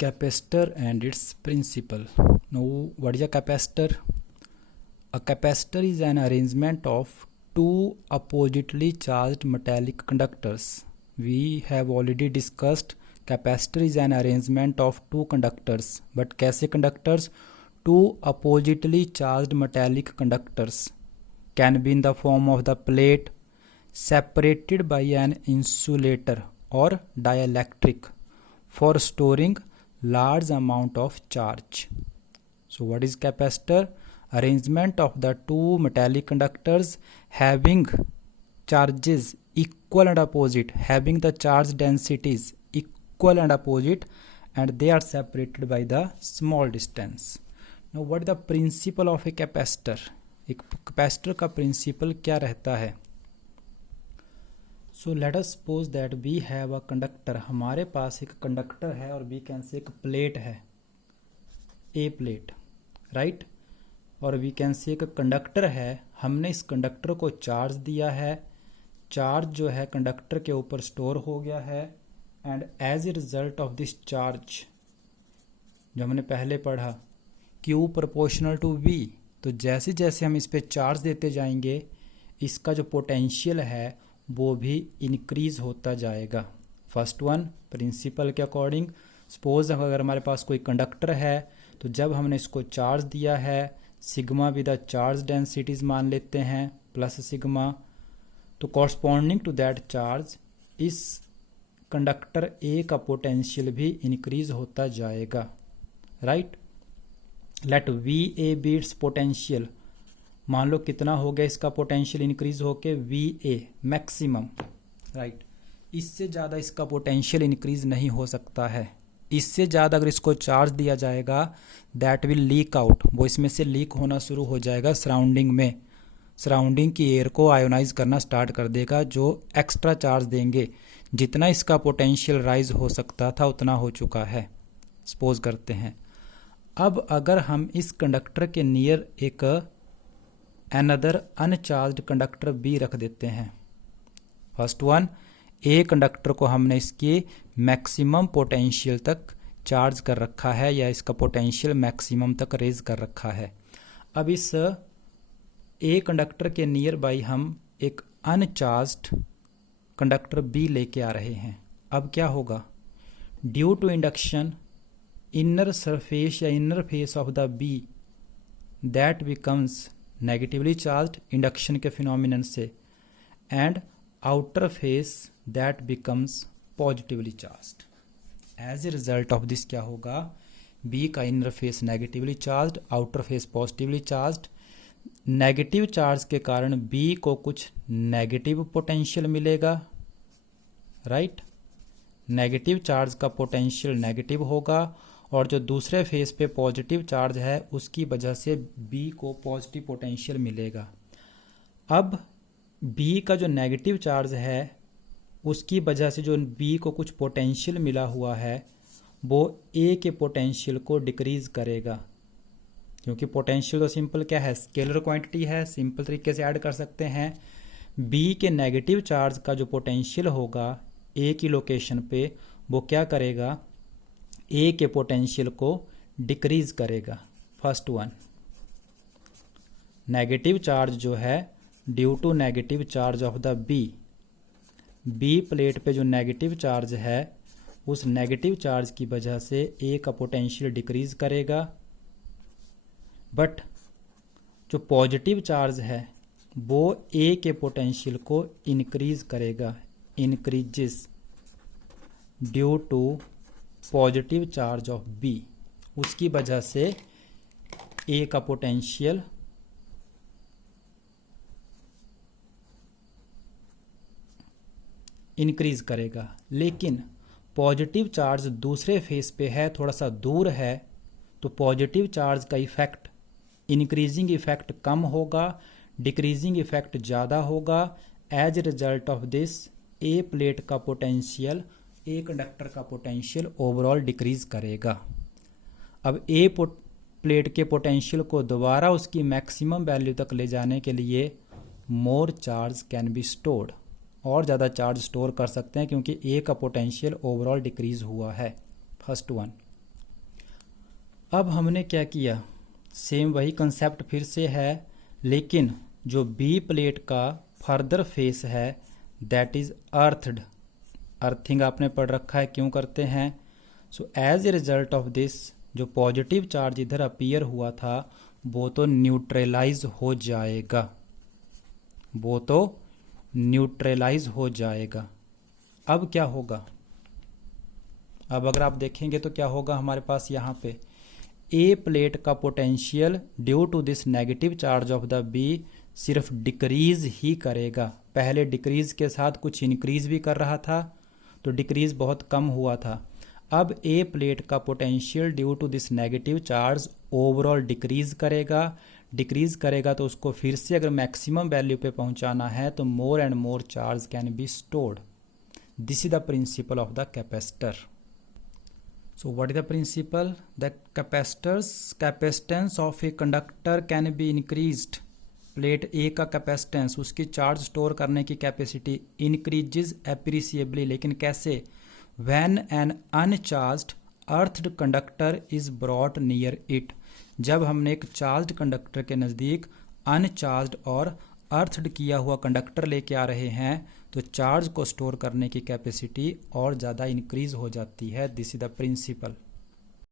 Capacitor and its principle. Now, what is a capacitor? A capacitor is an arrangement of two oppositely charged metallic conductors. We have already discussed capacitor is an arrangement of two conductors. But कैसे conductors? Two oppositely charged metallic conductors can be in the form of the plate separated by an insulator or dielectric for storing large amount of charge. So what is capacitor? Arrangement of the two metallic conductors having charges equal and opposite, having the charge densities equal and opposite, and they are separated by the small distance. Now what is the principle of a capacitor? एक capacitor का principle क्या रहता है? So let us suppose that we have a conductor. हमारे पास एक conductor है और वी कैन से एक प्लेट है, ए प्लेट, राइट. और वी कैन से एक कंडक्टर है. हमने इस कंडक्टर को चार्ज दिया है. चार्ज जो है कंडक्टर के ऊपर स्टोर हो गया है and as a result of this charge, जो हमने पहले पढ़ा, Q प्रोपोर्शनल टू V, तो जैसे जैसे हम इस पे चार्ज देते जाएंगे इसका जो पोटेंशियल है वो भी इंक्रीज होता जाएगा. फर्स्ट वन प्रिंसिपल के अकॉर्डिंग, सपोज अगर हमारे पास कोई कंडक्टर है तो जब हमने इसको चार्ज दिया है, sigma with the charge densities मान लेते हैं प्लस सिग्मा, तो कॉरस्पॉन्डिंग टू दैट चार्ज इस कंडक्टर ए का पोटेंशियल भी इंक्रीज होता जाएगा, right. Let V A be its potential. मान लो कितना हो गया इसका पोटेंशियल इंक्रीज होके वी ए मैक्सिमम, राइट. इससे ज़्यादा इसका पोटेंशियल इंक्रीज नहीं हो सकता है. इससे ज़्यादा अगर इसको चार्ज दिया जाएगा दैट विल लीक आउट, वो इसमें से लीक होना शुरू हो जाएगा सराउंडिंग में. सराउंडिंग की एयर को आयोनाइज करना स्टार्ट कर देगा जो एक्स्ट्रा चार्ज देंगे. जितना इसका पोटेंशियल राइज हो सकता था उतना हो चुका है, सपोज करते हैं. अब अगर हम इस कंडक्टर के नियर एक अनदर अनचार्ज्ड कंडक्टर बी रख देते हैं. फर्स्ट वन ए कंडक्टर को हमने इसकी मैक्सिमम पोटेंशियल तक चार्ज कर रखा है या इसका पोटेंशियल मैक्सिमम तक रेज कर रखा है. अब इस ए कंडक्टर के नियर बाई हम एक अनचार्ज्ड कंडक्टर बी लेके आ रहे हैं. अब क्या होगा? Due to induction inner surface या inner face of the B that becomes negatively charged induction के फिनोमिनन से, and outer face that becomes positively charged. As a result of this क्या होगा? बी का inner face negatively charged, outer face positively charged. Negative charge के कारण B को कुछ negative potential मिलेगा, राइट. नेगेटिव चार्ज का पोटेंशियल नेगेटिव होगा और जो दूसरे फेस पे पॉजिटिव चार्ज है उसकी वजह से बी को पॉजिटिव पोटेंशियल मिलेगा. अब बी का जो नेगेटिव चार्ज है उसकी वजह से जो बी को कुछ पोटेंशियल मिला हुआ है वो ए के पोटेंशियल को डिक्रीज करेगा, क्योंकि पोटेंशियल तो सिंपल क्या है, स्केलर क्वांटिटी है, सिंपल तरीके से ऐड कर सकते हैं. बी के नेगेटिव चार्ज का जो पोटेंशियल होगा ए की लोकेशन पे वो क्या करेगा? ए के पोटेंशियल को डिक्रीज करेगा. फर्स्ट वन नेगेटिव चार्ज जो है due to negative charge of the B plate पे जो नेगेटिव चार्ज है उस नेगेटिव चार्ज की वजह से ए का पोटेंशियल डिक्रीज करेगा. बट जो पॉजिटिव चार्ज है वो ए के पोटेंशियल को इंक्रीज करेगा, increases due to positive charge of B. उसकी वजह से ए का पोटेंशियल इंक्रीज करेगा. लेकिन पॉजिटिव चार्ज दूसरे फेस पे है, थोड़ा सा दूर है, तो पॉजिटिव चार्ज का इफेक्ट, इंक्रीजिंग इफेक्ट कम होगा, डिक्रीजिंग इफेक्ट ज़्यादा होगा. As a result of this A plate का पोटेंशियल, ए कंडक्टर का पोटेंशियल ओवरऑल डिक्रीज करेगा. अब ए प्लेट के पोटेंशियल को दोबारा उसकी मैक्सिमम वैल्यू तक ले जाने के लिए मोर चार्ज कैन बी स्टोर्ड, और ज़्यादा चार्ज स्टोर कर सकते हैं क्योंकि ए का पोटेंशियल ओवरऑल डिक्रीज हुआ है. First one. अब हमने क्या किया, सेम वही कंसेप्ट फिर से है, लेकिन जो बी प्लेट का फर्दर फेस है दैट इज अर्थड। अर्थिंग आपने पढ़ रखा है क्यों करते हैं। So as a result of this जो पॉजिटिव चार्ज इधर अपीयर हुआ था वो तो न्यूट्रलाइज हो जाएगा, वो तो न्यूट्रलाइज हो जाएगा। अब क्या होगा, अब अगर आप देखेंगे तो क्या होगा हमारे पास यहाँ पे ए प्लेट का potential due to this negative charge of the B सिर्फ डिक्रीज ही करेगा। पहले डिक्रीज के साथ कुछ इंक्रीज भी कर रहा था तो डिक्रीज बहुत कम हुआ था। अब ए प्लेट का potential due to this negative charge overall decrease करेगा तो उसको फिर से अगर मैक्सिमम वैल्यू पे पहुंचाना है तो more and more charge can be stored. This is the principle of the capacitor. So what is the principle? The capacitance of a conductor can be increased. Plate A का capacitance, उसकी charge store करने की capacity increases appreciably, लेकिन कैसे? When an uncharged earthed conductor is brought near it. जब हमने एक charged conductor के नज़दीक अनचार्ज्ड और अर्थड किया हुआ कंडक्टर लेके आ रहे हैं तो चार्ज को स्टोर करने की कैपेसिटी और ज़्यादा इंक्रीज हो जाती है। This is the principal.